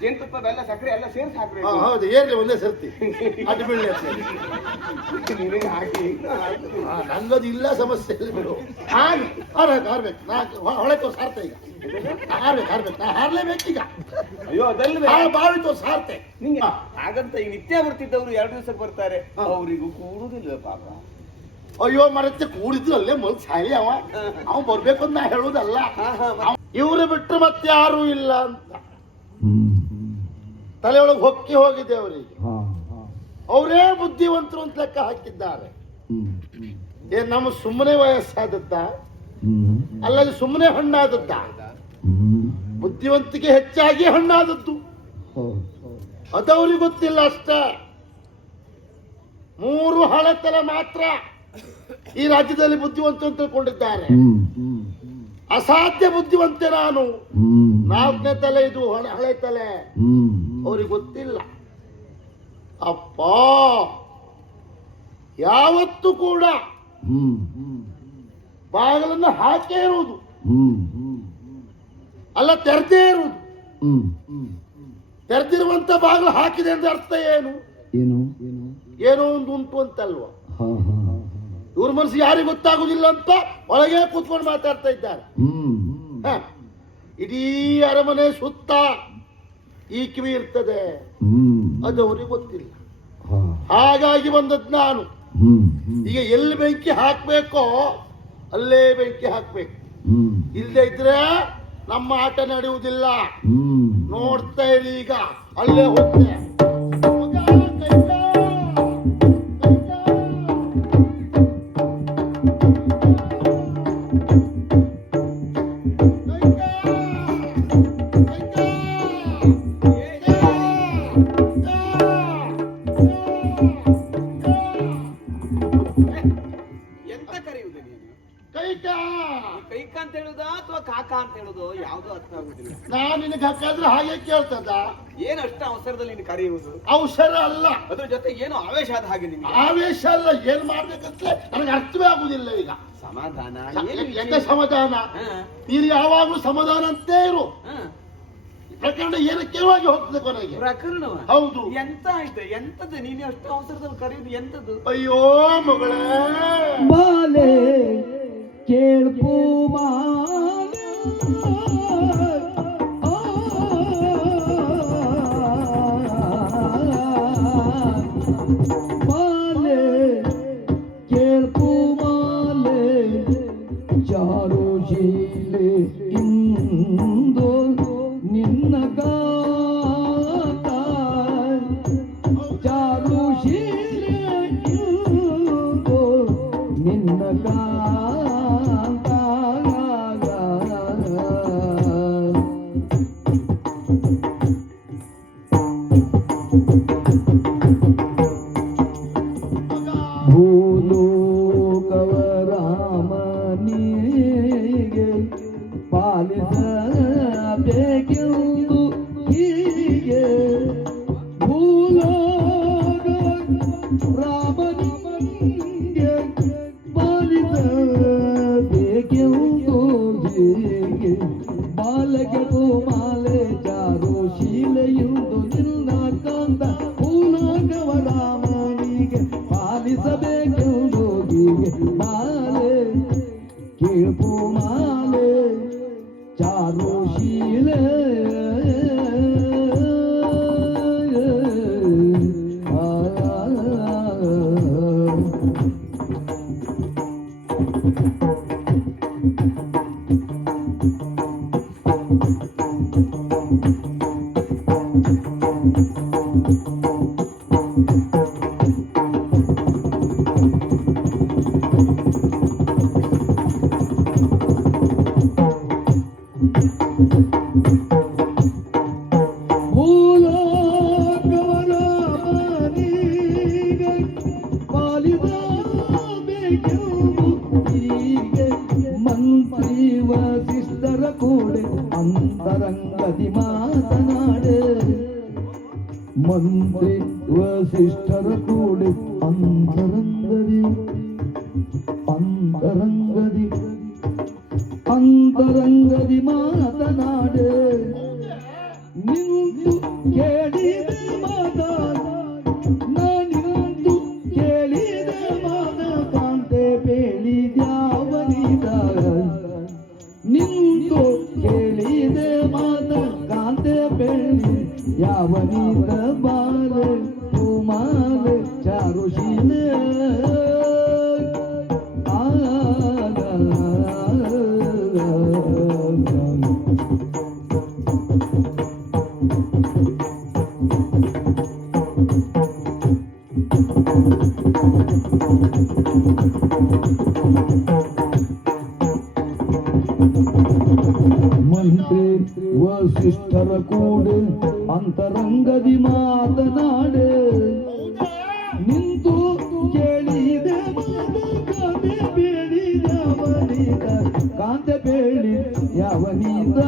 ಜೇನುತುಪ್ಪ ಬೆಲ್ಲ ಸಕ್ಕರೆ ಎಲ್ಲ ಸೇರಿಸಿ ಹಾಕ್ಬೇಕು. ಹೌದು, ಏರ್ಲಿ ಒಂದೇ ಸರ್ತಿ ಅಡ್ಡು ಬೀಳಿ ನಿನಗೆ ಹಾಕಿ ನಂಗದು ಇಲ್ಲ ಸಮಸ್ಯೆ ಇಲ್ಲ ಬಿಡು. ಹಾರ್ಬೇಕು ಹೊಳೆ ತೋರ್ಸ್ ಹಾರ್ತೆ ಈಗ. ಹಾರ್ಬೇಕು ನಾ ಹಾರ್ಲೇಬೇಕು ಈಗ. ಅಯ್ಯೋ ಅದಲ್ಲ ಬಾವಿ ತೋರ್ಸ್ ಹಾರ್ತೆ ನಿಂಗೆ ಹಾಗಂತ ಈಗ ನಿತ್ಯ ಬರ್ತಿದ್ದವ್ರು 2 ದಿವಸಕ್ಕೆ ಬರ್ತಾರೆ, ಅವರಿಗೂ ಕೂಡುದಿಲ್ಲ ಪಾಪ. ಅಯ್ಯೋ ಮರತ್ತೆ ಕೂಡಿದ್ರು ಅಲ್ಲೇ ಮೊದಲು ಸಾಯಿ ಅವ ಬರ್ಬೇಕು ಅಂತ ನಾ ಹೇಳುದಲ್ಲ. ಇವ್ರು ಬಿಟ್ಟರೆ ಮತ್ತೆ ಯಾರು ಇಲ್ಲ ಅಂತ ತಲೆಯೊಳಗೆ ಹೊಕ್ಕಿ ಹೋಗಿದೆ ಅವರಿಗೆ. ಅವರೇ ಬುದ್ಧಿವಂತರು ಅಂತ ಲೆಕ್ಕ ಹಾಕಿದ್ದಾರೆ. ಏನ್ ನಮ್ಮ ಸುಮ್ಮನೆ ವಯಸ್ಸಾದದ್ದ ಅಲ್ಲ, ಸುಮ್ಮನೆ ಹಣ್ಣಾದದ್ದ. ಬುದ್ಧಿವಂತಿಕೆ ಹೆಚ್ಚಾಗಿ ಹಣ್ಣಾದದ್ದು ಅದವ್ರಿಗೆ ಗೊತ್ತಿಲ್ಲ ಅಷ್ಟೇ. 3 ಹಳೆ ತಲೆ ಮಾತ್ರ ಈ ರಾಜ್ಯದಲ್ಲಿ ಬುದ್ಧಿವಂತ ಅಂತ ತಿಳ್ಕೊಂಡಿದ್ದಾರೆ. ಅಸಾಧ್ಯ ಬುದ್ಧಿವಂತೆ ನಾನು. 4ನೇ ತಲೆ ಇದು ಹಳೆ ತಲೆ, ಅವ್ರಿಗೆ ಗೊತ್ತಿಲ್ಲ. ಅಪ್ಪ ಯಾವತ್ತೂ ಕೂಡ ಬಾಗಿಲನ್ನು ಹಾಕೇ ಇರುವುದು ಅಲ್ಲ, ತೆರೆದೇ ಇರುವುದು. ತೆರೆದಿರುವಂತ ಬಾಗಿಲು ಹಾಕಿದೆ ಅಂದ್ರೆ ಅರ್ಥ ಏನು? ಏನೋ ಒಂದು ಉಂಟು ಅಂತಲ್ವಾ? ಇವ್ರ ಮನಸ್ಸು ಯಾರಿಗೂ ಗೊತ್ತಾಗುದಿಲ್ಲ ಅಂತ ಒಳಗೆ ಕೂತ್ಕೊಂಡು ಮಾತಾಡ್ತಾ ಇದ್ದಾರೆ. ಇಡೀ ಅರಮನೆ ಸುತ್ತ ಈ ಕಿವಿ ಇರ್ತದೆ, ಅದು ಅವರಿಗೆ ಗೊತ್ತಿಲ್ಲ. ಹಾಗಾಗಿ ಬಂದದ್ ನಾನು. ಈಗ ಎಲ್ಲಿ ಬೆಂಕಿ ಹಾಕ್ಬೇಕೋ ಅಲ್ಲೇ ಬೆಂಕಿ ಹಾಕ್ಬೇಕು. ಇಲ್ಲದೆ ಇದ್ರೆ ನಮ್ಮ ಆಟ ನಡೆಯುವುದಿಲ್ಲ. ನೋಡ್ತಾ ಇರಿ, ಈಗ ಅಲ್ಲೇ ಹೋಗ್ತೇನೆ. ಕೈಕ ಅಂತ ಹೇಳುದಾ ಅಥವಾ ಕಾಕ ಅಂತ ಹೇಳುದು? ಯಾವ್ದು ಅರ್ಥ ಆಗುದಿಲ್ಲ. ನಾನು ನಿನಗೆ ಹಾಕಾದ್ರೆ ಹಾಗೆ ಕೇಳ್ತದ. ಏನು ಅಷ್ಟ ಅವಸರದಲ್ಲಿ ನೀನು ಕರೆಯುವುದು? ಅವಸರ ಅಲ್ಲ, ಅದ್ರ ಜೊತೆ ಏನೋ ಆವೇಶ ಆದ ಹಾಗೆ ನಿಮಗೆ. ಆವೇಶ ಅಲ್ಲ, ಏನ್ ಮಾಡ್ಬೇಕಂತ ನನಗೆ ಅರ್ಥವೇ ಆಗುದಿಲ್ಲ ಈಗ. ಸಮಾಧಾನ ಎಂತ ಸಮಾಧಾನ? ನೀನು ಯಾವಾಗ್ಲೂ ಸಮಾಧಾನ ಅಂತೇ ಇರು. ಪ್ರಕರಣ ಏನಕ್ಕೆ ಹೋಗ್ತದೆ ಕೊನೆಗೆ. ಪ್ರಕರಣ ಹೌದು. ಎಂತ ಆಯ್ತು? ಎಂತದ್ದು ನೀನು ಅಷ್ಟು ಅವಸರದಲ್ಲಿ ಕರೆಯುದು? ಎಂತದ್ದು? ಅಯ್ಯೋ ಮಗಳೇ, ಬಾಲೆ ಕೇಳ್ಪು ಬಾಲೆ ಕೇಳ್ಪು ಮಾಲೆ ಚಾರು ಶೀಲೆ ಇಂದು ನಿನ್ನ ಚಾರು ಶೀಲೆ ಇಂದು ನಿನ್ನ ಭೂಲೋಕವರಾಮನಿಗೆ ಪಾಲಿಸಬೇಕೆಂದು ಹೀಗೆ ಭೂಲೋಕ ರಾಮನಿಗೆ ಪಾಲಿಸಬೇಕೆಂದು ಹೀಗೆ ಬಾಲಕೆ ಮಾಲೆ ಚಾರು ಶೀಲೆಯುಂದು ನಿನ್ನ ಕಾಂತ ಭೂಲೋಕವರಾಮನಿಗೆ ಪಾಲಿಸಬೇಕೆಂದು ಹೀಗೆ ಮಾಲೆ ಕೇಳ್ಪು ಮಾಲೆ ಚಾರು ಶೀಲೆ ಭೂಲೋಕವರಾಮನಿಗೆ ಪಾಲಿಸಬೇಕೆಂದು ಹೀಗೆ ಮಂತ್ರಿ ವಸಿಷ್ಠರ ಕೂಡೆ ಅಂತರಂಗದಿ ಮಾತನಾಡೆ. ಮಂತ್ರಿ ವಸಿಷ್ಠರ ಕೂಡೆ ಅಂತರಂಗದಿ ಅಂತರಂಗದಿ ಅಂತರಂಗದಿ ಮಾತನಾಡೆ. ನಿಂತು ಕೇಳಿದ ಮಾತ ನಾನಿಂದು ಕೇಳಿದ ಮಾತ ಕಾಂತೆ ಬೇಳಿದ್ಯಾವನಿದ ನಿಂತು ಕೇಳಿದ ಮಾತ ಕಾಂತೆ ಬೇಳಿ ಯಾವನಿದ ಬಾಲ ಕುಮಾರ ಚಾರುಶೀಲ ಮಂತ್ರಿ ವಸಿಷ್ಠರ ಕೂಡೆ ಅಂತರಂಗದಿ ಮಾತನಾಡೆ ನಿಂತು ಕೇಳಿದೆ ಕಾಂತೆ ಬೇಡಿ ಯಾವನಿದ ಕಾಂತೆ ಬೇಡಿ ಯಾವನಿದ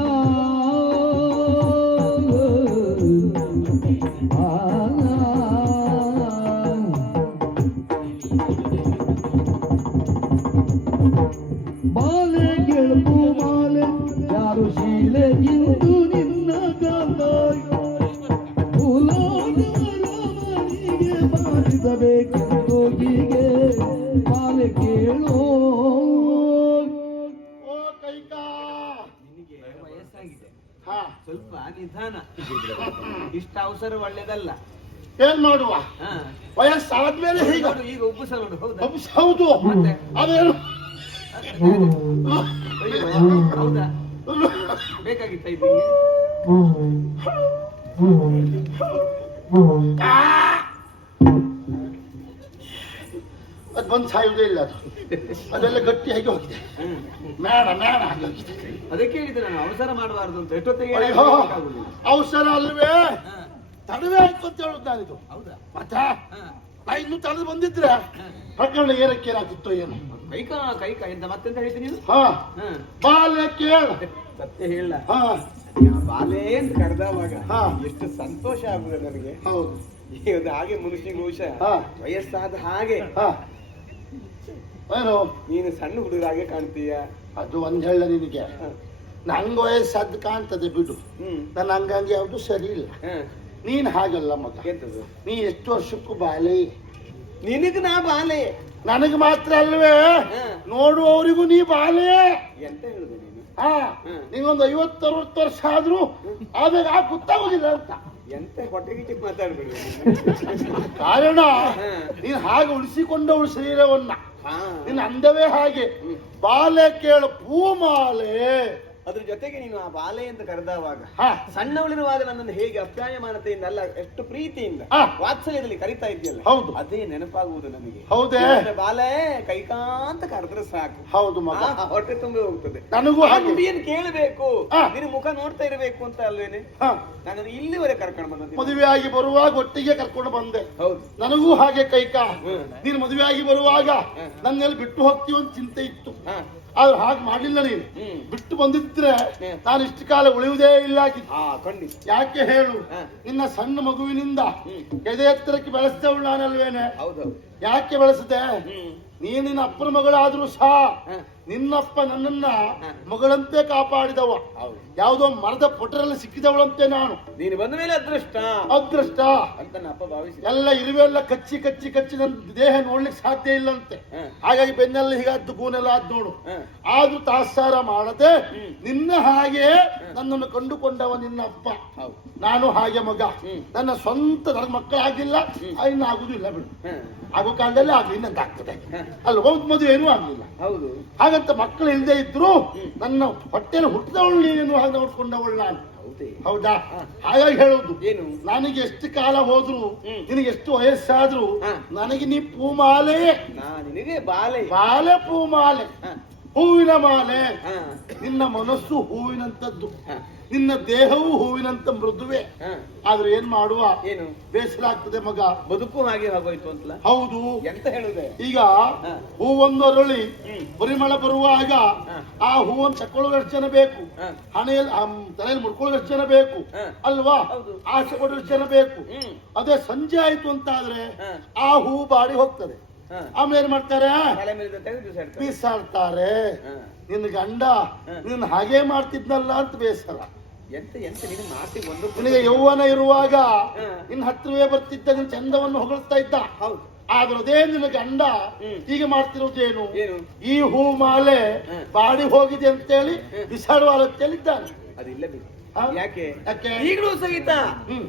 ಬಾಲೆ ಗೆಳಪು ಮಾಲೆ ಯಾರು ಶೀಲೆ ಇಂದು ನಿನ್ನ ಗಂಧ ಮನಿಗೆ ಬಾರಿಸಬೇಕೆಂದು ಹೀಗೆ ಬಾಲೆ ಕೇಳೋ ಓ ಕೈಕಾ ನಿನಗೆ ವಯಸ್ಸಾಗಿದೆ, ಹಾ ಸ್ವಲ್ಪ ನಿಧಾನ. ಇಷ್ಟ ಅವಸರ ಒಳ್ಳೇದಲ್ಲ. ಏನ್ ಮಾಡುವ ಹಾ, ವಯಸ್ಸಾದ್ಮೇಲೆ ಹೀಗ ನೋಡು, ಈಗ ಉಬ್ಬಸ ನೋಡು. ಹೌದಾ? ಹೌದು ಮತ್ತೆ? ಅದೇನು ಅಯ್ಯೋ, ಹೌದಾ? ಬೇಕಾಗಿತ್ತ ಇದು? ಅದು ಬಂದು ಸಾಯುವುದೇ ಇಲ್ಲ, ಅದು ಅದೆಲ್ಲ ಗಟ್ಟಿ ಆಗಿ ಹೋಗಿದೆ, ಮೇಣ ಆಗಿ ಹೋಗಿದೆ. ಅದಕ್ಕೆ ಹೇಳಿದೆ ನಾನು ಅವಸರ ಮಾಡಬಾರ್ದು ಅಂತ. ಎಷ್ಟೊತ್ತಿಗೆ ಅಯ್ಯೋ, ಆಗುದಿಲ್ಲ. ಅವಸರ ಅಲ್ವೇ, ಹಾ, ತಡವೇ ಆಯ್ತು ಅಂತ ಹೇಳುದು ನಾನಿದು. ಹೌದಾ? ಮತ್ತೆ ಹಾ, ನಾ ಇನ್ನು ತಡೆದು ಬಂದಿದ್ರೆ ಪ್ರಕರಣ ಏನಕ್ಕೆ ಏನಾಗ್ತಿತ್ತು ಏನು. ಕೈಕ ಎಂತ ಮತ್ತೆಂತ ಹೇಳ್ತೀನಿ ನೀನು? ಹಾ ಹಾ, ಬಾಲ್ಯ ಕೇಳ. ಸತ್ಯ ಹೇಳ. ಹಾ ಬಾಲೆ ಅಂತ ಕರೆದವಾಗ ಹಾ. ಎಷ್ಟು ಸಂತೋಷ ಆಗುದು ನನಗೆ. ಹೌದು. ಈಗ ಅದು ಹಾಗೆ ಮನುಷ್ಯನಿಗೆ ಬಹುಶಃ ಹಾ. ವಯಸ್ಸಾದ ಹಾಗೆ ಹಾ ಏನು ನೀನು ಸಣ್ಣ ಹುಡುಗರಾಗೆ ಕಾಣ್ತೀಯ. ಅದು ಒಂದ್ ಹೇಳ ನಿನಗೆ, ಹಾ. ನಂಗೆ ವಯಸ್ಸಾದ್ದು ಕಾಣ್ತದೆ ಬಿಡು, ನನ್ನ ಅಂಗಾಂಗ ಯಾವುದು ಸರಿ ಇಲ್ಲ. ಹಾ. ನೀನ್ ಹಾಗಲ್ಲ ಮಗ, ಎಂತದು? ನೀ ಎಷ್ಟು ವರ್ಷಕ್ಕೂ ಬಾಲೆ, ನಿನಗ್ ನಾ ಬಾಲೆ. ನನಗೆ ಮಾತ್ರ ಅಲ್ವೇ, ಹಾ. ನೋಡುವವರಿಗೂ ನೀ ಬಾಲೆ. ಎಂತ ಹೇಳುದು ನೀನು? ಹಾ ಹ್ಮ್. ನೀವೊಂದು 50-60 ವರ್ಷ ಆದ್ರೂ ಆಮೇಲೆ ಗೊತ್ತಾಗೋದಿಲ್ಲ ಅಂತ. ಎಂತ ಹೊಟ್ಟೆಗಿಚ್ಚಿ ಮಾತಾಡ್ಬೇಡ. ಕಾರಣ ಹಾ. ನೀನ್ ಹಾಗೆ ಉಳಿಸಿಕೊಂಡವಳು ಶರೀರವನ್ನ, ಹಾ. ನಿನ್ನ ಅಂದವೇ ಹಾಗೆ. ಬಾಲೆ ಕೇಳು ಪೂಮಾಲೆ. ಅದ್ರ ಜೊತೆಗೆ ನೀನು ಆ ಬಾಲೆ ಅಂತ ಕರೆದವಾಗ ಹಾ. ಸಣ್ಣವಳಿರುವಾಗ ನನ್ನನ್ನು ಹೇಗೆ ಅಪ್ಯಾಯಮಾನತೆಯಿಂದ ಅಲ್ಲ, ಎಷ್ಟು ಪ್ರೀತಿಯಿಂದ ಹಾ. ವಾತ್ಸಲ್ಯದಲ್ಲಿ ಕರಿತಾ ಇದೆಯಲ್ಲ, ಹೌದು. ಅದೇ ನೆನಪಾಗುವುದು ನನಗೆ. ಹೌದೇ? ಇವನ ಬಾಲೆ ಕೈಕಾಂತ ಕರೆದ್ರೆ ಸಾಕು, ಹೌದು ಮಗ, ಆ ಹೊಟ್ಟೆ ತುಂಬಿ ಹೋಗ್ತದೆ. ನನಗೂ ಆ ಹಾಗೆ. ನುಡಿಯನ್ನು ಕೇಳಬೇಕು, ಹಾ. ನಿನ್ನ ಮುಖ ನೋಡ್ತಾ ಇರಬೇಕು ಅಂತ ಅಲ್ವೇನೆ ಹಾ. ನನ್ನನ್ನು ಇಲ್ಲಿವರೆಗೆ ಕರ್ಕೊಂಡು ಬಂದ. ಮದುವೆ ಆಗಿ ಬರುವಾಗ ಒಟ್ಟಿಗೆ ಕರ್ಕೊಂಡು ಬಂದೆ. ಹೌದು. ನನಗೂ ಹಾಗೆ ಕೈಕಾ, ಹ್ಮ್. ನೀನು ಮದುವೆ ಆಗಿ ಬರುವಾಗ ಹ್ಮ್. ನನ್ನೆಲ್ಲಿ ಬಿಟ್ಟು ಹೋಗ್ತೀವಿ ಅಂತ ಚಿಂತೆ ಇತ್ತು. ಹಾ. ಆದ್ರೆ ಹಾಗೆ ಮಾಡ್ಲಿಲ್ಲ ನೀನು. ಹ್ಮ್. ಬಿಟ್ಟು ಬಂದಿದ್ರೆ ಹ್ಮ್. ನಾನು ಇಷ್ಟು ಕಾಲ ಉಳಿಯುವುದೇ ಇಲ್ಲ ಆಗಿತ್ತು. ಹಾ, ಖಂಡಿತ. ಯಾಕೆ ಹೇಳು, ಹಾ. ನಿನ್ನ ಸಣ್ಣ ಮಗುವಿನಿಂದ ಹ್ಮ್. ಎದೆ ಎತ್ತರಕ್ಕೆ ಬೆಳೆಸಿದವಳು ನಾನಲ್ವೇನೆ. ಹೌದೌದು. ಯಾಕೆ ಬೆಳೆಸಿದೆ? ಹ್ಮ್. ನೀನು ನಿನ್ನ ಅಪ್ಪನ ಮಗಳಾದ್ರೂ ಸಹ ಹಾ. ನಿನ್ನಪ್ಪ ನನ್ನನ್ನ ಹಾ. ಮಗಳಂತೆ ಕಾಪಾಡಿದವ. ಹೌದು. ಯಾವುದೋ ಮರದ ಪೊಟರಲ್ಲಿ ಸಿಕ್ಕಿದವಳಂತೆ ನಾನು. ನೀನು ಬಂದ ಮೇಲೆ ಅದೃಷ್ಟ ಅದೃಷ್ಟ ಅಂತ ನನ್ನ ಅಪ್ಪ ಭಾವಿಸಿ. ಎಲ್ಲ ಇರುವೆಲ್ಲ ಕಚ್ಚಿ ಕಚ್ಚಿ ಕಚ್ಚಿ ನನ್ನ ದೇಹ ನೋಡ್ಲಿಕ್ಕೆ ಸಾಧ್ಯ ಇಲ್ಲಂತೆ. ಹಾ. ಹಾಗಾಗಿ ಬೆನ್ನೆಲ್ಲ ಹೀಗಾದ್ದು ಗೂನೆಲ್ಲ ಆದ್ ನೋಡು. ಹಾ. ಆದ್ರೂ ತಾತ್ಸಾರ ಮಾಡದೆ ಹ್ಮ್. ನಿನ್ನ ಹಾಗೆ ನನ್ನನ್ನು ಕಂಡುಕೊಂಡವ ನಿನ್ನ ಅಪ್ಪ. ಹೌದು. ನಾನು ಹಾಗೆ ಮಗ. ಹ್ಮ್. ನನ್ನ ಸ್ವಂತ ನನ್ನ ಮಕ್ಕಳಾಗಿಲ್ಲ, ಇನ್ನು ಆಗುದಿಲ್ಲ ಬಿಡು. ಹಾ. ಆಗೋ ಕಾಲದಲ್ಲಿ ಆಗ್ಲಿ ಇನ್ನಂತ ಆಗ್ತದೆ ಹಾ. ಅಲ್ಲ, ಒಂದು ಮದುವೆ ಏನೂ ಆಗ್ಲಿಲ್ಲ. ಹೌದು. ಹಾಗಂತ ಮಕ್ಕಳು ಇಲ್ಲದೆ ಇದ್ರು ನನ್ನ ಹೊಟ್ಟೆಯಲ್ಲಿ ಹುಟ್ಟಿದವಳು ನೀನೇನು ಹಾಗೆ ನೋಡ್ಕೊಂಡವಳು ನಾನು. ಹೌದೇ? ಹೌದಾ? ಹಾ. ಹಾಗಾಗಿ ಹೇಳುದು, ಏನು? ನನಗೆ ಎಷ್ಟು ಕಾಲ ಹೋದ್ರು, ಹ್ಮ್. ನಿನಗೆ ಎಷ್ಟು ವಯಸ್ಸಾದ್ರು, ಹಾ. ನನಗೆ ನೀ ಪೂಮಾಲೆ. ನಾ ನಿನಗೆ ಬಾಲೆ. ಬಾಲೆ ಪೂಮಾಲೆ, ಹಾ. ಹೂವಿನ ಮಾಲೆ. ಹಾ. ನಿನ್ನ ಮನಸ್ಸು ಹೂವಿನಂತದ್ದು, ಹಾ. ನಿನ್ನ ದೇಹವು ಹೂವಿನಂತ ಮೃದುವೆ. ಹಾ. ಆದ್ರೆ ಏನ್ ಮಾಡುವ, ಏನು? ಬೇಸರ ಆಗ್ತದೆ ಮಗ. ಬದುಕು ಹಾಗೆ ಆಗೋಯ್ತು ಅಂತಲ್ಲ. ಹೌದು. ಎಂತ ಹೇಳುದೆ? ಈಗ ಹಾ. ಹೂವೊಂದು ಅರಳಿ ಹ್ಮ್. ಪರಿಮಳ ಬರುವಾಗ ಹಾ. ಆ ಹೂವನ್ನು ತಕೊಳ್ಳುವ ಎಷ್ಟು ಜನ ಬೇಕು, ಹಾ. ಹಣೆಯಲ್ಲಿ ತಲೆಯಲ್ಲಿ ಮುಡ್ಕೊಳ್ಳೋ ಎಷ್ಟು ಜನ ಬೇಕು, ಹಾ. ಅಲ್ವಾ? ಹೌದು. ಆಸೆ ಪಡೋ ಎಷ್ಟು ಜನ ಬೇಕು. ಹ್ಮ್. ಅದೇ ಸಂಜೆ ಆಯ್ತು ಅಂತ ಆದ್ರೆ ಹಾ. ಆ ಹೂ ಬಾಡಿ ಹೋಗ್ತದೆ. ಹಾ. ಆಮೇಲೆ ಏನ್ ಮಾಡ್ತಾರೆ, ತಲೆ ಮೇಲೆ ತೆಗೆದು ಬಿಸಾಡ್ತಾರೆ. ಬೀಸಾಡ್ತಾರೆ. ಹಾ. ನಿನ್ನ ಗಂಡ ಹಾ. ನಿನ್ನ ಹಾಗೆ ಮಾಡ್ತಿದ್ನಲ್ಲ ಅಂತ ಬೇಸರ. ಎಂತ ಎಂತ ನೀನು ಮಾತಿಗೆ ಒಂದು ನಿನಗೆ ಯೌವನ ಇರುವಾಗ ಹಾ. ನಿನ್ನ ಹತ್ರವೇ ಬರ್ತಿದ್ದ ನಿನ್ನ ಚಂದವನ್ನು ಹೊಗಳ್ತಾ ಇದ್ದ. ಹೌದು. ಆದ್ರೆ ಅದೇ ನಿನ್ನ ಗಂಡ ಹೀಗೆ ಮಾಡ್ತಿರೋದೇನು? ಏನು? ಈ ಹೂ ಮಾಲೆ ಹಾ. ಬಾಡಿ ಹೋಗಿದೆ ಅಂತೇಳಿ ಬಿಸಾಡುವ ಅಂತೇಳಿದ್ದಾನೆ. ಅದಿಲ್ಲ ಬಿಡು. ಹಾ? ಯಾಕೆ ಯಾಕೆ? ಈಗಲೂ ಸಹಿತ ಹ್ಮ್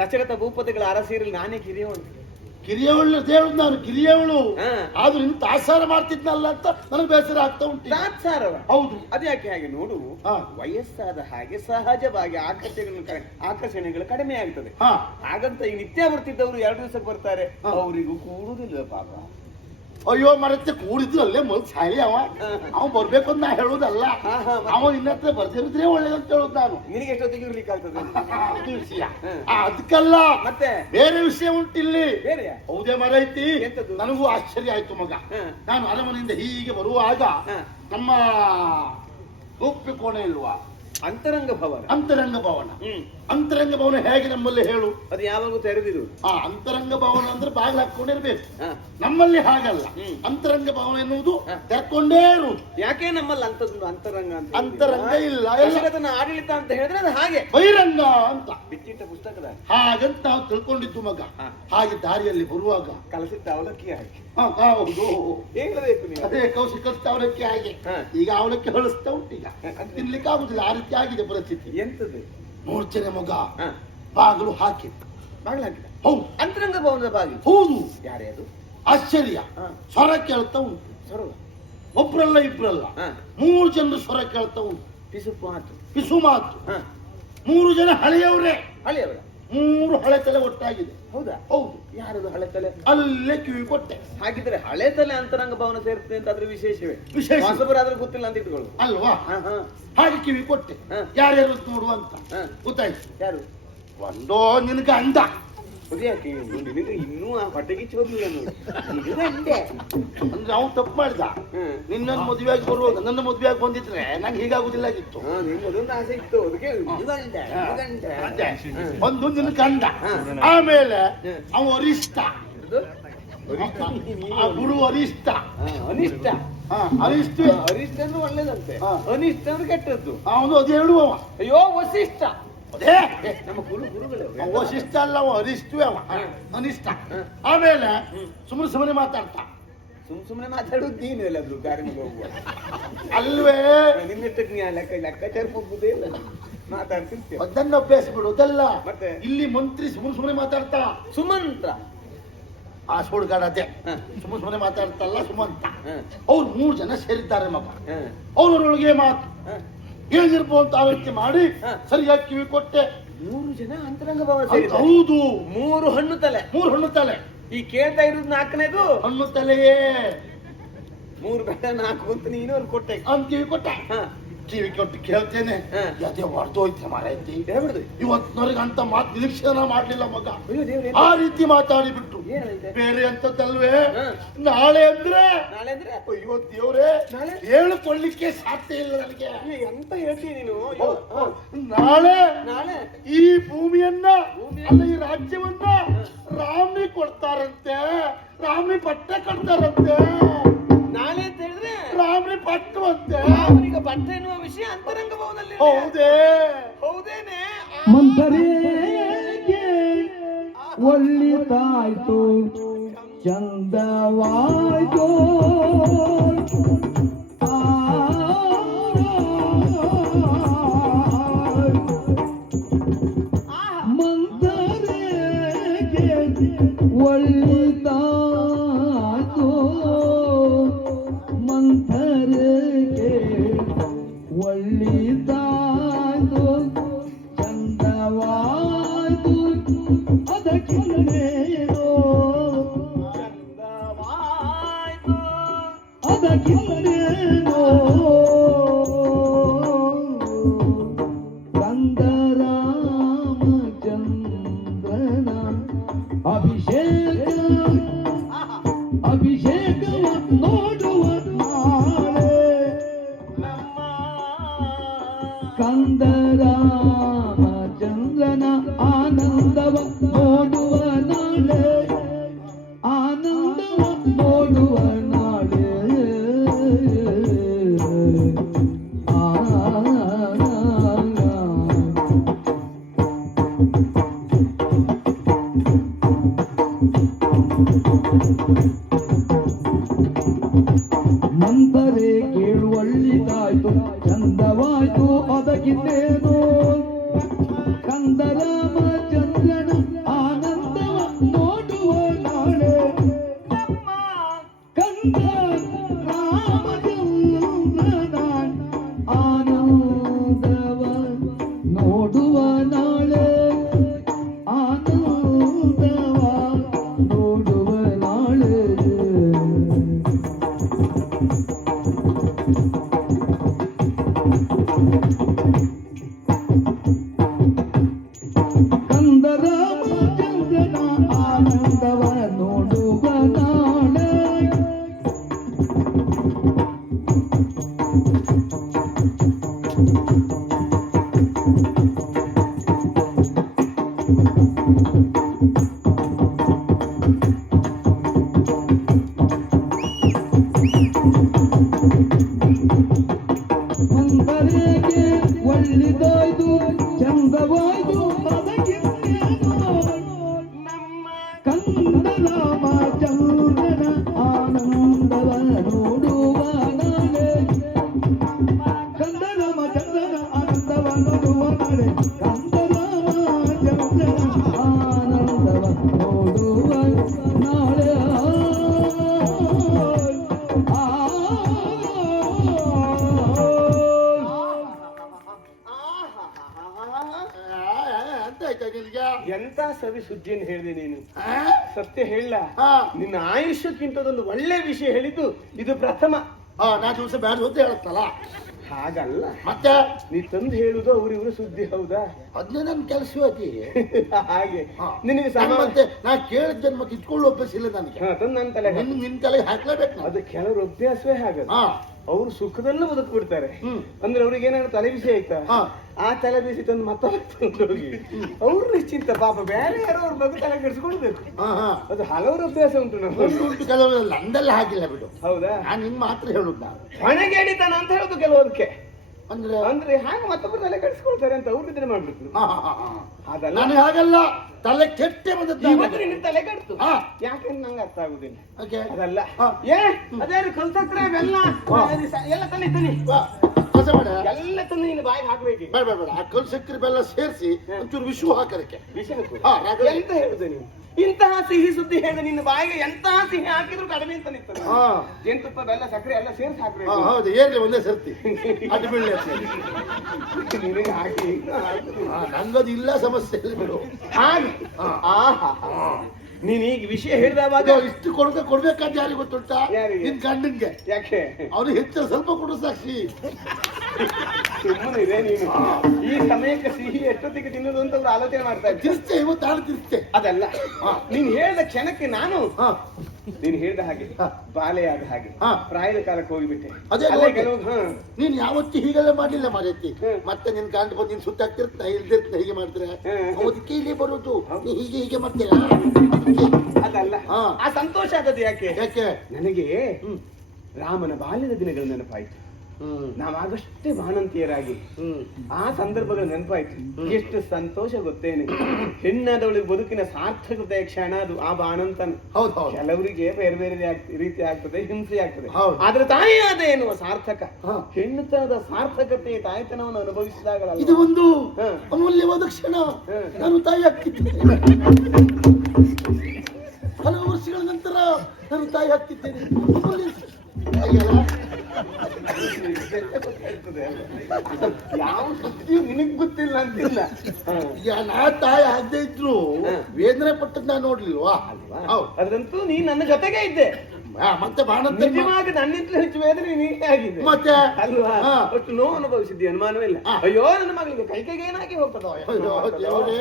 ದಶರಥ ಭೂಪತಿಗಳ ಅರಸೀರಲ್ಲಿ ನಾನೇ ಕಿರಿಯವನು. ಕಿರಿಯವಳು ಹೇಳುದು ನಾನು ಕಿರಿಯವಳು. ಹಾ. ಆದ್ರೂ ಇನ್ನು ತಾತ್ಸಾರ ಮಾಡ್ತಿದ್ನಲ್ಲ ಅಂತ ನನಗೆ ಬೇಸರ ಆಗ್ತಾ ಉಂಟು. ತಾತ್ಸಾರವ? ಹೌದು. ಅದ್ಯಾಕೆ ಹಾಗೆ ನೋಡು, ಹಾ. ವಯಸ್ಸಾದ ಹಾಗೆ ಸಹಜವಾಗಿ ಆಕರ್ಷಣೆಗಳು ಕಡಿಮೆ ಆಗ್ತದೆ. ಹಾ ಹಾಗಂತ ಈ ನಿತ್ಯ ಬರ್ತಿದ್ದವರು 2 ದಿವಸಕ್ಕೆ ಬರ್ತಾರೆ, ಅವರಿಗೂ ಕೂಡುದಿಲ್ಲ ಪಾಪ. ಅಯ್ಯೋ ಮರತ್ತೆ ಕೂಡಿದ್ರು ಅಲ್ಲೇ ಮೊದಲು ಸಾಯಿ ಅವ ಬರ್ಬೇಕು ಅಂತ ನಾ ಹೇಳುದಲ್ಲ. ಹಾ, ಮತ್ತೆ? ಅವ ನಿನ್ನ ಹತ್ರ ಬರ್ದಿರಿದ್ರೆ ಒಳ್ಳೇದಂತ ಹೇಳುದು ನಾನು. ನಿನಗೆ ಎಷ್ಟೊತ್ತಿಗೆ ಇರ್ಲಿಕ್ಕೆ ಆಗ್ತದೆ? ಅದು ವಿಷಯ. ಅದಕ್ಕಲ್ಲ, ಮತ್ತೆ ಬೇರೆ ವಿಷಯ ಉಂಟಿಲ್ಲಿ. ಬೇರೆಯ? ಹೌದೇ ಮರೈತಿ. ಎಂತದ್ದು? ನನಗೂ ಆಶ್ಚರ್ಯ ಆಯ್ತು ಮಗ. ಹಾ. ನಾನು ಅರಮನೆಯಿಂದ ಹೀಗೆ ಬರುವಾಗ ಹಾ. ನಮ್ಮ ರೂಪ್ಯ ಕೋಣೆ ಇಲ್ವಾ, ಅಂತರಂಗ ಭವನ. ಅಂತರಂಗ ಭವನ. ಅಂತರಂಗ ಭವನ ಹೇಗೆ ನಮ್ಮಲ್ಲಿ ಹೇಳು? ಅದು ಯಾವಾಗೂ ತೆರೆದಿರು. ಅಂತರಂಗ ಭವನ ಅಂದ್ರೆ ಬಾಗಿಲು ಹಾಕೊಂಡಿರ್ಬೇಕು. ಹಾ. ನಮ್ಮಲ್ಲಿ ಹಾಗಲ್ಲ. ಹ್ಮ್. ಅಂತರಂಗ ಭವನ ಎನ್ನುವುದು ಹಾ. ತೆರ್ಕೊಂಡೇ ಇರುವುದು. ಯಾಕೆ ನಮ್ಮಲ್ಲಿ ಅಂತದ್ದು ಅಂತರಂಗ ಅಂತ? ಅಂತರಂಗ ಇಲ್ಲ. ದಶರಥನ ಆಡಳಿತ ಅಂತ ಹೇಳಿದ್ರೆ ಅದು ಹಾಗೆ ಬಹಿರಂಗ ಅಂತ ಬಿಚ್ಚಿಟ್ಟ ಪುಸ್ತಕದ ಹಾಗಂತ ನಾವು ತಿಳ್ಕೊಂಡಿದ್ದು ಮಗ. ಹಾ. ಹಾಗೆ ದಾರಿಯಲ್ಲಿ ಬರುವಾಗ ಕಲಸಿಟ್ಟ ಅವಲಕ್ಕಿ ಹಾಕಿ ಹೌದು ಹೇಳಬೇಕು ನೀವು. ಅದೇ ಕೌಶಿಕಸ್ತ ಅವಲಕ್ಕಿ ಹಾಗೆ. ಹಾ. ಈಗ ಅವಲಕ್ಕಿ ಹೊಳಿಸ್ತಾ ಉಂಟು. ಈಗ ತಿನ್ಲಿಕ್ಕೆ ಆಗುದಿಲ್ಲ, ಆ ರೀತಿ ಆಗಿದೆ ಪರಿಸ್ಥಿತಿ. ಎಂತದ್ದು? ನೋಡ್ತೇನೆ ಮಗ, ಹಾ. ಬಾಗಿಲು ಹಾಕಿತ್ತು. ಬಾಗಿಲು ಹಾಕಿದ? ಹೌದು ಅಂತರಂಗ ಭವನದ ಬಾಗಿಲು. ಹೌದು. ಯಾರೇ ಅದು? ಆಶ್ಚರ್ಯ. ಹಾ. ಸ್ವರ ಕೇಳ್ತಾ ಉಂಟು. ಸರೋವ? ಒಬ್ರಲ್ಲ ಇಬ್ರಲ್ಲ, ಹಾ. 3 ಜನರು ಸ್ವರ ಕೇಳ್ತಾ ಉಂಟು. ಪಿಸುಪ್ಪು ಮಾತು. ಪಿಸು ಮಾತು. ಹಾ. 3 ಜನ ಹಳೆಯವರೇ. ಹಳೆಯವರ? 3 ಹಳೆ ತಲೆ ಒಟ್ಟಾಗಿದೆ. ಹೌದಾ? ಹೌದು. ಯಾರದು ಹಳೆ ತಲೆ? ಅಲ್ಲೇ ಕಿವಿ ಕೊಟ್ಟೆ. ಹಾಗಿದ್ರೆ ಹಳೆ ತಲೆ ಅಂತರಂಗ ಭವನ ಸೇರ್ತದೆ ಅಂತ ಅದ್ರ ವಿಶೇಷವೇ. ವಿಶೇಷ. ಹೊಸಬರಾದ್ರೂ ಗೊತ್ತಿಲ್ಲ ಅಂತ ಇಟ್ಕೊಳ್ಳು. ಅಲ್ವಾ? ಹಾ, ಹಾ. ಹಾಗೆ ಕಿವಿ ಕೊಟ್ಟೆ. ಹಾ. ಯಾರ್ಯಾರು ನೋಡುವಂತ ಹಾ. ಗೊತ್ತಾಯ್ತು. ಯಾರು? ಒಂದೋ ನಿನಗೆ ಅಂದ. ಅದ್ಯಾಕೆ ನಿನಗೆ ಇನ್ನೂ ಆ ಹೊಟ್ಟೆಗಿಚ್ಚಿ ಹೋಗ್ಲಿಲ್ಲ ನೋಡಿ. ಇದು ಗಂಡೆ. ಅಂದ್ರೆ ಅವನು ತಪ್ಪು ಮಾಡಿದ. ಹ್ಮ್. ನಿನ್ನನ್ನು ಮದುವೆಯಾಗಿ ಬರುವಾಗ ನನ್ನ ಮದುವೆಯಾಗಿ ಬಂದಿದ್ರೆ ನಂಗೆ ಹೀಗಾಗುದಿಲ್ಲ ಆಗಿತ್ತು. ಹಾ, ನಿಮ್ಗೆ ಅದೊಂದು ಆಸೆ ಇತ್ತು. ಅದಕ್ಕೆ ಇದು ಗಂಡೆ, ಇದು ಗಂಡೆ. ಅದೇ. ಹ್ಮ್. ಒಂದು ನಿನ್ನ ಕಂಡ. ಹಾ. ಆಮೇಲೆ ಹ್ಮ್. ಅವ ಅರಿಷ್ಟ. ಇದು? ಆ ಗುರು ಅರಿಷ್ಟ. ಹಾ, ಅನಿಷ್ಟ. ಅರಿಷ್ಟ. ಅರಿಷ್ಟ ಅಂದ್ರೆ ಒಳ್ಳೇದಂತೆ, ಹಾ. ಅನಿಷ್ಟ ಅಂದ್ರೆ ಕೆಟ್ಟದ್ದು. ಅವನು ಅದು ಹೇಳುವವ. ಅಯ್ಯೋ ವಸಿಷ್ಠ. ಅದೇ ನಮ್ಮ ಗುರುಗಳೇ. ಅವ ವಸಿಷ್ಠ ಅಲ್ಲ, ಅವ ಅರಿಷ್ಟವೇ ಅವ. ಹಾ. ಅನಿಷ್ಟ. ಹಾ. ಆಮೇಲೆ ಸುಮ್ಮನೆ ಮಾತಾಡ್ತಾ. ಸುಮ್ಮನೆ ಮಾತಾಡೋದು ನೀನು ಎಲ್ಲಾದ್ರು ದಾರಿ ಮೇಲೆ ಹೋಗುವ. ಅಲ್ವೇ ನಿನ್ನಷ್ಟಕ್ಕೆ ನೀ ಲೆಕ್ಕಾಚಾರ ಮುಗ್ಗುದೇ ಇಲ್ಲ, ಮಾತಾಡ್ತಿರ್ತೀಯ. ಅದನ್ನ ಅಭ್ಯಾಸ ಬಿಡೋದಲ್ಲ. ಮತ್ತೆ? ಇಲ್ಲಿ ಮಂತ್ರಿ ಸುಮ್ಮನೆ ಮಾತಾಡ್ತಾ. ಸುಮಂತ್ರ. ಆ ಸುಳ್ಗಾಡ ಅದೇ ಹಾ. ಸುಮ್ಮನೆ ಮಾತಾಡ್ತಲ್ಲ ಸುಮಂತ. ಹಾ. ಅವ್ರು 3 ಜನ ಸೇರಿದ್ದಾರೆ ಮಗ. ಹಾ. ಅವರೊಳಗೆ ಮಾತು ಹಾ. ಏನಿರ್ಬೋದು ಅಂತ ಆಲೋಚನೆ ಮಾಡಿ ಹಾ. ಸರಿಯಾಗಿ ಕಿವಿ ಕೊಟ್ಟೆ. 3 ಜನ ಅಂತರಂಗ ಭವನ ಸೇರಿದ್ದಾರೆ. ಹೌದು. 3 ಹಣ್ಣು ತಲೆ. 3 ಹಣ್ಣು ತಲೆ. ಈ ಕೇಳ್ತಾ ಇರೋದು 4ನೇದು ಹಣ್ಣು ತಲೆಯೇ. 3 ಬೇಡ 4 ಅಂತ ನೀನು ಅವ್ರು ಕೊಟ್ಟೆ. ಅಂತ ಕಿವಿ ಕೊಟ್ಟ. ಹಾ. ಕಿವಿ ಕೊಟ್ಟು ಕೇಳ್ತೇನೆ. ಹಾ. ಅದೇ ಹೊರದೋಯ್ತೆ ಮಾರೈತಿ. ಹೇಳ್ಬಿಡ್ದು. ಇವತ್ತಿನವರೆಗೆ ಅಂತ ಮಾತು ನಿರೀಕ್ಷೆ ಮಾಡ್ಲಿಲ್ಲ ಮಗ. ಅಯ್ಯೋ ದೇವ್ರೆ. ಆ ರೀತಿ ಮಾತಾಡಿಬಿಟ್ಟು ಏನೈತೆ? ಬೇರೆ ಅಂತದಲ್ವೇ. ಹಾ. ನಾಳೆ ಅಂದ್ರೆ ನಾಳೆ ಅಂದ್ರೆ ಅಯ್ಯೋ ದೇವ್ರೆ, ನಾಳೆ ಹೇಳಿಕೊಳ್ಳಿಕ್ಕೆ ಸಾಧ್ಯ ಇಲ್ಲ ನನಗೆ. ಎಂತ ಹೇಳ್ತೀನಿ ನೀನು? ಅಯ್ಯೋ, ಹಾ. ನಾಳೆ ನಾಳೆ ಈ ಭೂಮಿಯನ್ನ ಅಲ್ಲ ಈ ರಾಜ್ಯವನ್ನ ರಾಮಿ ಕೊಡ್ತಾರಂತೆ. ರಾಮಿ ಪಟ್ಟ ಕಟ್ತಾರಂತೆ. ನಾಳೆ ಅಂತ ಹೇಳಿದ್ರೆ ರಾಮಿ ಪಟ್ಟು ಅಂತೆ. ಅವನಿಗೆ ಬಟ್ಟೆ ಎನ್ನುವ ವಿಷಯ ಅಂತರಂಗ ಭವನದಲ್ಲಿ. ಹೌದೇ? ಹೌದೇನೆ? ಮಂತರಿಗೆ ಒಳ್ಳಿತಾಯ್ತು, ಚಂದವಾಯ್ತು. ಮಂತರಿಗೆ ಒಳ್ಳಿತಾಯ್ತು, ಮಂಥರಿಗೆ ಒಳ್ಳಿತಾಯ್ತು, ಚಂದವಾಯ್ತು. ಅದಕ್ಕಿನ್ನೇನೋ ಚಂದವಾಯ್ತು. ಅದಕ್ಕಿನ್ನೇನೋ ಕಂದರಾಮಚಂದ್ರನ ಅಭಿಷೇಕ ಅಭಿಷೇಕವ ನೋಡುವ ನಾಳೆ. ನಮ್ಮ ಕಂದರಾಮಚಂದ್ರನ ಆನಂದವ ಮಂದರೇಗೆ ಒಳ್ಳಿದಾಯ್ತು ಚಂದವಾಯ್ತು ಅದಕ್ಕಿನ್ನೇನು ಕಂದ ರಾಮ ಚಂದ್ರನ ಆನಂದವ ನೋಡುವ ನಾಳೆ ಕಂದ ರಾಮ ಚಂದ್ರನ ಆನಂದವ ನೋಡುವ ನಾಳೆ ಕಂದ ರಾಮ ಚಂದ್ರನ ಆನಂದವ ನೋಡುವ ನಾಳೆ ಅಂತ ಆಯ್ತಾ ನಿನ್ಗೆ ಎಂತ ಸವಿ ಸುದ್ದಿಯನ್ನು ಹೇಳಿದೆ ನೀನು. ಆ? ಸತ್ಯ ಹೇಳ, ಹಾ. ನಿನ್ನ ಆಯುಷ್ಯಕ್ಕಿಂತದೊಂದು ಒಳ್ಳೆ ವಿಷಯ ಹೇಳಿದ್ದು ಇದು ಪ್ರಥಮ. ನಾ ದಿವಸ ಬ್ಯಾಡ ಅಂತ ಹೇಳುತ್ತಲ್ಲ ಹಾಗಲ್ಲ, ಮತ್ತೆ ನೀ ತಂದು ಹೇಳುದು ಅವ್ರಿವ್ರ ಸುದ್ದಿ ಹೌದಾ? ಅದ್ನೇ ನನ್ ಕೆಲಸ ಐತಿ ಹಾಗೆ ಹಾ. ನಿನಗೆ ಮತ್ತೆ ನಾ ಕೇಳಿದ್ದನ್ ಮತ್ತೆ ಇಟ್ಕೊಳ್ಳೋ ಅಭ್ಯಾಸ ಇಲ್ಲ ನನಗೆ. ತಂದು ನನ್ನ ತಲೆ ನಿನ್ ತಲೆಗೆ ಹಾಕ್ಲೇಬೇಕು ನಾನು. ಅದು ಕೆಲವರು ಅಭ್ಯಾಸವೇ ಹಾಗದು. ಹಾ ಅವ್ರು ಸುಖದಲ್ಲೂ ಬದುಕು ಬಿಡ್ತಾರೆ. ಹ್ಮ್. ಅಂದ್ರೆ ಅವ್ರಿಗೆ ಏನಾದ್ರು ತಲೆ ಬಿಸಿ ಆಯ್ತಾ, ಹಾ. ಆ ತಲೆ ಬಿಸಿ ತಂದು ಮತ್ತೊಂದು ಹೋಗಿ ಅವ್ರು ನಿಶ್ಚಿಂತ, ಪಾಪ ಬೇರೆ ಯಾರೋ ಅವ್ರ ಬಗ್ಗೆ ತಲೆ ಕೆಡಿಸ್ಕೊಳ್ಬೇಕು. ಹಾ ಹಾ ಅದು ಹಲವರು ಅಭ್ಯಾಸ ಉಂಟು ನಮ್ಮ. ಉಂಟು ಕೆಲವರು ನಂದೆಲ್ಲ ಹಾಕಿಲ್ಲ ಬಿಡು. ಹೌದಾ? ನಾನು ನಿನ್ ಮಾತ್ರ ಹೇಳುದು ನಾನು. ಹೊಣೆಗೇಡಿತನ ಅಂತ ಹೇಳುದು ಕೆಲವದಕ್ಕೆ. ಅಂದ್ರೆ ಅಂದ್ರೆ ಹಾಗೆ ಮತ್ತೊಬ್ಬರು ತಲೆ ಕೆಡಿಸ್ಕೊಳ್ತಾರೆ ಅಂತ ಅವ್ರು ನಿದ್ರೆ ಮಾಡ್ಬಿಟ್ರು. ಹಾ, ಹಾ, ಹಾ. ಅದಲ್ಲ, ನನಗೆ ಹಾಗಲ್ಲ, ತಲೆ ಕೆಟ್ಟೆ ಬಂದದ್ದು ಇವತ್ತು ನಿನ್ನ ತಲೆ ಕೆಡ್ತು. ಹಾ. ಯಾಕೆಂದ್ರೆ ನಂಗೆ ಅರ್ಥ ಆಗುದಿಲ್ಲ. ಓಕೆ. ಅದಲ್ಲ, ಹಾ. ಅದೇ ಕಲ್ಸಕ್ರೆ ಬೆಲ್ಲ ಹಾ. ಎಲ್ಲ ತಂದಿದ್ದೀನಿ, ಬಾ, ಕೆಲಸ ಮಾಡ. ಎಲ್ಲ ತಂದು ನಿನ್ನ ಬಾಯಿಗೆ ಹಾಕ್ಬೇಕು. ಬೇಡ ಬೇಡ ಬೇಡ, ಆ ಕಲ್ ಸಕ್ಕರೆ ಬೆಲ್ಲ ಸೇರಿಸಿ ಒಂಚೂರು ವಿಷು ಹಾಕರಕ್ಕೆ. ವಿಷಯ ಹಾ, ರಾಘವ. ಎಂತ ಹೇಳುದು ನೀನು? ಇಂತಹ ಸಿಹಿ ಸುದ್ದಿ ಹೇಳಿದ ನಿನ್ನ ಬಾಯಿಗೆ ಎಂತಹ ಸಿಹಿ ಹಾಕಿದ್ರು ಕಡಿಮೆ ಅಂತ ನಿಂತದೆ. ಹಾ ಜೇನುತುಪ್ಪ ಬೆಲ್ಲ ಸಕ್ಕರೆ ಎಲ್ಲ ಸೇರಿಸಿ ಹಾ, ಹಾಕ್ಬೇಕು. ಹೌದು, ಏನ್ರಿ ಒಂದೇ ಸರ್ತಿ ಅದು ಬೀಳ್ಳೆ. ನಿನಗೆ ಹಾಕಿ ನಂಗದು ಇಲ್ಲ, ಸಮಸ್ಯೆ ಇಲ್ಲ ಬಿಡು. ಹಾಗೆ. ಹಾ. ಆಹಾ. ನೀನ್ ಈಗ ವಿಷಯ ಹೇಳಿದವಾಗ ಅದು ಇಷ್ಟು ಕೊಡ್ಬೇಕಾದ ಯಾರಿಗೆ ಗೊತ್ತುಂಟಾ? ಯಾರಿಗೆ? ನಿನ್ ಗಂಡನ್ಗೆ. ಯಾಕೆ ಅವ್ರು ಹೆಚ್ಚು ಸ್ವಲ್ಪ ಕೊಡು ಸಾಕ್ಷಿ. ಸುಮ್ಮನೆ ಇದೆ ನೀನು. ಈ ಸಮಯಕ್ಕೆ ಸಿಹಿ ಎಷ್ಟೊತ್ತಿಗೆ ತಿನ್ನೋದು ಅಂತ ಅವ್ರು ಆಲೋಚನೆ ಮಾಡ್ತಾ ಇದ್ದಾರೆ. ತಿರ್ಸ್ತೆ, ಇವತ್ತು ಆಳು ತಿರ್ಸ್ತೆ. ಅದಲ್ಲ, ಹಾ. ನೀನ್ ಹೇಳಿದ ಕ್ಷಣಕ್ಕೆ ನಾನು ಹಾ ನೀನ್ ಹೇಳಿದ ಹಾಗೆ ಹಾ. ಬಾಲೆಯಾದ ಹಾಗೆ ಹಾ. ಪ್ರಾಯದ ಕಾಲಕ್ಕೆ ಹೋಗಿಬಿಟ್ಟೆ. ಅದೇ ಅಲ್ಲೇ ನೋಡ್ದೆ. ಕೆಲವು ನೀನ್ ಯಾವತ್ತಿ ಹೀಗೆಲ್ಲ ಮಾಡ್ಲಿಲ್ಲ ಮಾರೈತಿ. ಹ್ಮ್. ಮತ್ತೆ ನಿನ್ ಗಂಡ ಬಂದು ನೀನ್ ಸುತ್ತಾಗ್ತಿರ್ತ ಇಲ್ದಿರ್ತ ಹೀಗೆ ಮಾಡಿದ್ರೆ ಹ್ಮ್. ಅದಕ್ಕೆ ಇಲ್ಲಿ ಬರೋದು. ಹೌದು. ನೀ ಹೀಗೆ ಮಾಡ್ತೀಯ. ಅದಲ್ಲ, ಹಾ. ಆ ಸಂತೋಷ ಆದದ್ದು ಯಾಕೆ? ಯಾಕೆ? ನನಗೆ ಹ್ಮ್ ರಾಮನ ಬಾಲ್ಯದ ದಿನಗಳು ನೆನಪಾಯ್ತು. ಹ್ಮ್ ನಾವಾಗಷ್ಟೇ ಬಾಣಂತಿಯರಾಗಿ ಹ್ಮ್ ಆ ಸಂದರ್ಭಗಳು ನೆನಪಾಯ್ತು. ಎಷ್ಟು ಸಂತೋಷ ಗೊತ್ತೇನೆ. ಹೆಣ್ಣಾದವಳಿಗೆ ಬದುಕಿನ ಸಾರ್ಥಕತೆಯ ಕ್ಷಣ ಅದು ಆ ಬಾಣಂತನ. ಹೌದು ಹೌದು. ಕೆಲವರಿಗೆ ಬೇರೆ ಬೇರೆ ರೀತಿ ಆಗ್ತದೆ, ಹಿಂಸೆ ಆಗ್ತದೆ. ಹೌದು. ಆದ್ರೆ ತಾಯಿಯಾದ ಎನ್ನುವ ಸಾರ್ಥಕ, ಹಾ. ಹೆಣ್ಣುತನದ ಸಾರ್ಥಕತೆ ತಾಯ್ತನವನ್ನು ಅನುಭವಿಸಿದಾಗಲಲ್ಲ. ಇದು ಒಂದು ಹಾ. ಅಮೂಲ್ಯವಾದ ಕ್ಷಣ. ಹ್ಮ್. ನಾನು ತಾಯಿ ಆಗ್ತಿದ್ದೇನೆ. ಹಲವು ವರ್ಷಗಳ ನಂತರ ನಾನು ತಾಯಿ ಆಗ್ತಿದ್ದೇನೆ. ಅಯ್ಯಲ್ಲ. ಯಾವ ಸುದ್ದಿಯೂ ನಿನಗ್ ಗೊತ್ತಿಲ್ಲ ಅಂತಿಲ್ಲ. ನಾ ತಾಯಿ ಆಗದೆ ಇದ್ರು ಹಾ. ವೇದನೆ ಪಟ್ಟದ್ ನಾ ನೋಡ್ಲಿಲ್ವಾ? ಹೌದು. ಅದ್ರಂತೂ ನೀನ್ ನನ್ನ ಜೊತೆಗೆ ಇದ್ದೆ. ಮತ್ತೆ ಬಾಣಂತ ನಿಜವಾಗಿ ನನ್ನಿಂತಲೂ ಹೆಚ್ಚು ವೇದನೆ ನೀನೇ ಆಗಿದೆ ಮತ್ತೆ ಅಲ್ವಾ? ಹಾ. ಅಷ್ಟು ನೋವು ಅನುಭವಿಸಿದ್ದಿ, ಅನುಮಾನವೇ ಇಲ್ಲ. ಹಾ. ಅಯ್ಯೋ ನನ್ನ ಮಗಳಿಗೆ ಕೈಗೆ ಏನಾಗಿ ಹೋಗ್ತದೋ ದೇವರೇ,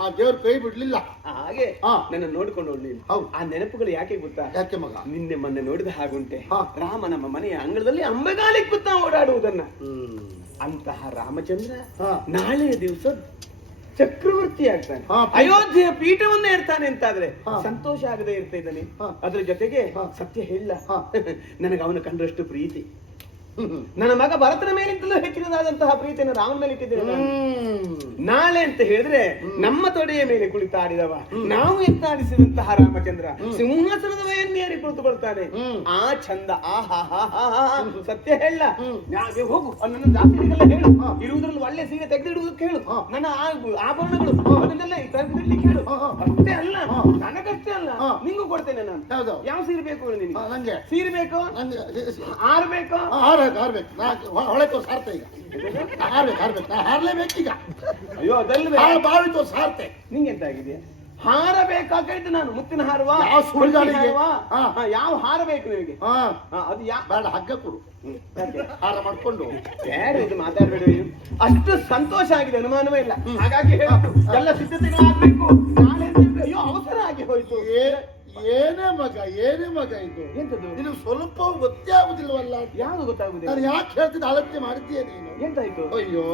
ಆ ದೇವ್ರ ಕೈ ಬಿಡ್ಲಿಲ್ಲ. ಹಾಗೆ ಹಾ. ನನ್ನ ನೋಡ್ಕೊಂಡು ನೀನು. ಹೌದು. ಆ ನೆನಪುಗಳು ಯಾಕೆ ಗೊತ್ತಾ? ಯಾಕೆ ಮಗ? ನಿನ್ನೆ ಮೊನ್ನೆ ನೋಡಿದ ಹಾಗುಂಟೆ. ಹಾ. ರಾಮ ನಮ್ಮ ಮನೆಯ ಅಂಗಳದಲ್ಲಿ ಅಂಬೆಗಾಲಿಗೆ ಕೂತ ಓಡಾಡುವುದನ್ನ. ಹ್ಮ್. ಅಂತಹ ರಾಮಚಂದ್ರ ಹಾ. ನಾಳೆಯ ದಿವಸ ಚಕ್ರವರ್ತಿ ಆಗ್ತಾನೆ, ಹಾ. ಅಯೋಧ್ಯೆಯ ಪೀಠವನ್ನೇ ಇರ್ತಾನೆ ಅಂತಾದ್ರೆ ಹಾ. ಸಂತೋಷ ಆಗದೆ ಇರ್ತಾ ಇದ್ದಾನೆ. ಹಾ. ಅದ್ರ ಜೊತೆಗೆ ಹಾ. ಸತ್ಯ ಹೇಳ, ಹಾ. ನನಗೆ ಅವನ ಕಂಡ್ರಷ್ಟು ಪ್ರೀತಿ. ಹ್ಮ್. ನನ್ನ ಮಗ ಭರತನ ಮೇಲಿಂತಲೂ ಹೆಚ್ಚಿನದಾದಂತಹ ಪ್ರೀತಿಯನ್ನು ರಾಮನ ಮೇಲೆ ಇಟ್ಟಿದ್ದೇನೆ ನಾನು. ಹ್ಮ್. ನಾಳೆ ಅಂತ ಹೇಳಿದ್ರೆ ನಮ್ಮ ತೊಡೆಯ ಮೇಲೆ ಕುಳಿತಾಡಿದವ, ನಾವು ಎತ್ತಾಡಿಸಿದಂತಹ ರಾಮಚಂದ್ರ ಸಿಂಹಾಸನದ ವಯನ್ನೇರಿ ಕುಳಿತುಕೊಳ್ತಾನೆ. ಹ್ಮ್. ಆ ಚಂದ, ಸತ್ಯ ಹೇಳ. ಹ್ಮ್. ಯಾಕೆ ಹೋಗು, ನನ್ನ ಜಾತಿಗಳಿಗೆಲ್ಲ ಹೇಳು, ಹಾ. ಇರುವುದ್ರಲ್ಲಿ ಒಳ್ಳೆ ಸೀರೆ ತೆಗೆದಿಡುವುದಕ್ಕೆ ಹೇಳು, ಹಾ. ನನ್ನ ಆಭರಣಗಳು ಅದನ್ನೆಲ್ಲ ತೆಗೆದಿಡ್ಲಿಕ್ಕೆ ಹೇಳು. ಹಾ, ಹಾ. ಅಷ್ಟೇ ಅಲ್ಲ, ಹಾ. ನನಗಷ್ಟೇ ಅಲ್ಲ, ಹಾ. ನಿಂಗೂ ಕೊಡ್ತೇನೆ ನಾನು. ಹೌದು. ಯಾವ ಸೀರೆ ಬೇಕು ಹೇಳು ನಿನಗೆ? ನಂಗೆ ಸೀರೆ ಬೇಕು, ಹಾರ ಬೇಕು. ಹಾರ್ಬೇಕು. ಹೊಳೆ ತೋರ್ಸ್ ಹಾರ್ತೆ ಈಗ. ಹಾರ್ಬೇಕು. ನಾ ಹಾರ್ಲೇಬೇಕೀಗ. ಅಯ್ಯೋ ಅದಲ್ಲ, ಬಾವಿ ತೋರ್ಸ್ ಹಾರ್ತೆ. ನಿಂಗೆ ಎಂತ ಆಗಿದೆ? ಹಾರ ಬೇಕಾಗಿದ್ದು ನಾನು, ಮುತ್ತಿನ ಹಾರವಾ, ಯಾವ ಸುಳ್ಗಾಡಿಗೆ? ಹಾರವಾ? ಹಾ. ಯಾವ ಹಾರ ಬೇಕು ನಿಮಗೆ? ಹಾ ಅದು ಬೇಡ, ಹಗ್ಗ ಕೊಡು. ಹಾರ ಮಾಡ್ಕೊಂಡು ಬೇರೆ ಇದು ಮಾತಾಡ್ಬೇಡ ನೀನು. ಅಷ್ಟು ಸಂತೋಷ ಆಗಿದೆ, ಅನುಮಾನವೇ ಇಲ್ಲ. ಹಾಗಾಗಿ ಹೇಳುದು ಎಲ್ಲ ಸಿದ್ಧತೆಗಳಾಗ್ಬೇಕು. ನಾಳೆ ಅಯ್ಯೋ ಅವಸರ ಆಗಿ ಹೋಯ್ತು. ಏನೇ ಮಗ ಇದು? ಎಂತದು? ನಿನಗೆ ಸ್ವಲ್ಪ ಗೊತ್ತೇ ಆಗುದಿಲ್ವಲ್ಲ? ಯಾವುದು ಗೊತ್ತಾಗುದಿಲ್ಲ. ನಾನು ಯಾಕೆ ಹೇಳ್ತಿದ್ದೆ? ಆಲೋಚನೆ ಮಾಡಿದ್ದೀಯ ನೀನು? ಎಂತಾಯ್ತು? ಅಯ್ಯೋ,